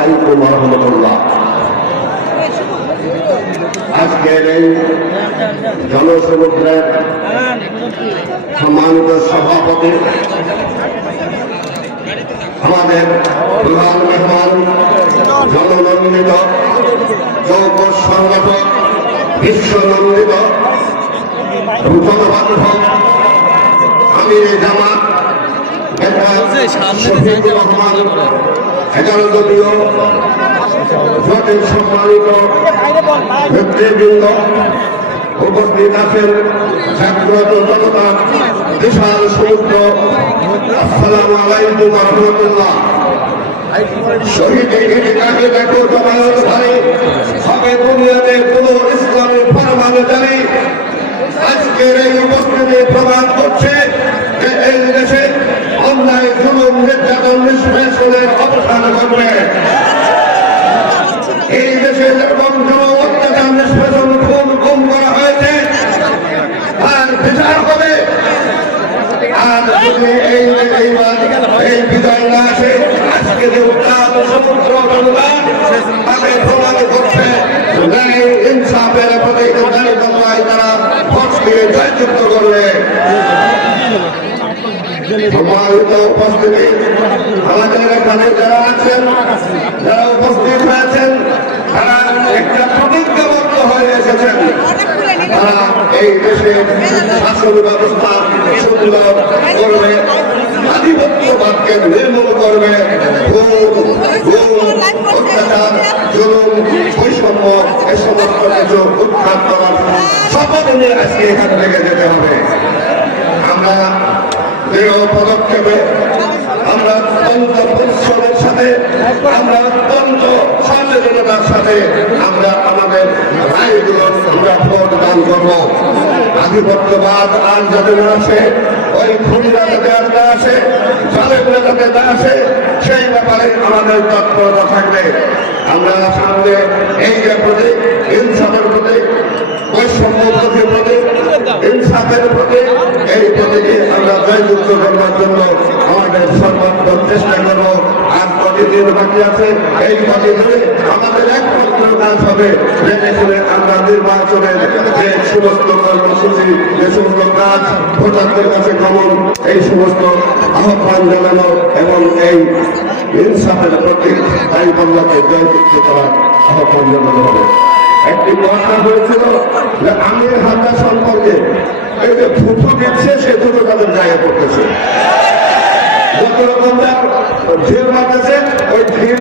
আলাইকুম ওয়া রাহমাতুল্লাহ। আজকের এই জনসমুদ্রের সম্মানিত সভাপতি, আমাদের প্রধান মেহমান, জননন্দিত যৌব সংগঠক, বিশ্বনন্দিত জনবান্ধব আমির জামাত শফিকুর রহমান, 11 দলীয় জোটের সম্মানিত নেতৃবৃন্দ, উপস্থিত আছেন জাগ্রত জনতা, বিশাল সমুদ্র, আসসালামু আলাইকুম ওয়া রাহমাতুল্লাহ। শহীদ কাকে দেখো তোমার ভাই হবে দুনিয়াতে কোন ইসলামের ফরমান জানি। আজকের এই উপস্থিতি প্রমাণ করছে যে এই দেশে অন্যায়, জুলুম, নির্যাতন, নিষ্পেষণের অবসান ঘটবে। এই দেশে যেরকম জুলুম, অত্যাচার, নিষ্পেষণ, খুন, গুম করা হয়েছে আর বিচার হবে। আর যদি এই বিজয় না আসে, আজকে যে উত্তাল সমুদ্র জনতা তাকে প্রমাণ করছে ইনসাফের প্রতি তারা ভোট দিয়ে জয়যুক্ত করবে। সম্মানিত উপস্থিতি, আমাদের এখানে যারা আছেন, যারা উপস্থিত হয়েছেন, তারা একটা প্রতিজ্ঞাবদ্ধ হয়ে এসেছেন। তারা এই দেশে শাসন ব্যবস্থা সুন্দর করবে, আধিপত্যবাদকে নির্মূল করবে, অত্যাচার, জুলুম, বৈষম্য এ সমস্ত কিছু উৎখাত করার শপথ নিয়ে আজকে এখান থেকে যেতে হবে। আমরা দৃঢ় পদক্ষেপে, আমরা অত্যন্ত পরিশ্রমের সাথে, আমরা অত্যন্ত সচেতনতার সাথে আমরা আমাদের রায়গুলো আমরা ভোট দান করবো। আধিপত্যবাদ আর যাতে না আসে, ওই খুনিরা যাতে আর না আসে, জালেমরা যাতে না আসে, সেই ব্যাপারে আমাদের তৎপরতা থাকবে। আমরা সামনে এই যে প্রতীক, ইনসাফের প্রতীক, বৈষম্য বিরোধী প্রতীক, ইনসাফের প্রতীক, এই প্রতীকে আমরা জয়যুক্ত করবার জন্য আমাদের সর্বাত্মক চেষ্টা করব। আর প্রতিদিন বাকি আছে, এই প্রতিদিনে আমাদের একমাত্র কাজ হবে জেনে শুনে আমরা নির্বাচনের যে সমস্ত কর্মসূচি, যে সমস্ত কাজ ভোটারদের কাছে গমন, এই সমস্ত আহ্বান জানানো এবং এই ইনসাফের প্রতীক গাইবান্ধাকে জয়যুক্ত করার আহ্বান জানানো হবে। একটি কথা হয়েছিল যে আমির হামলা সম্পর্কে এই যে থুথু দিচ্ছে, সে থুথু তাদের গায়ে পড়তেছে, যত রকম ঢিল মারতেছে ওই ঢিল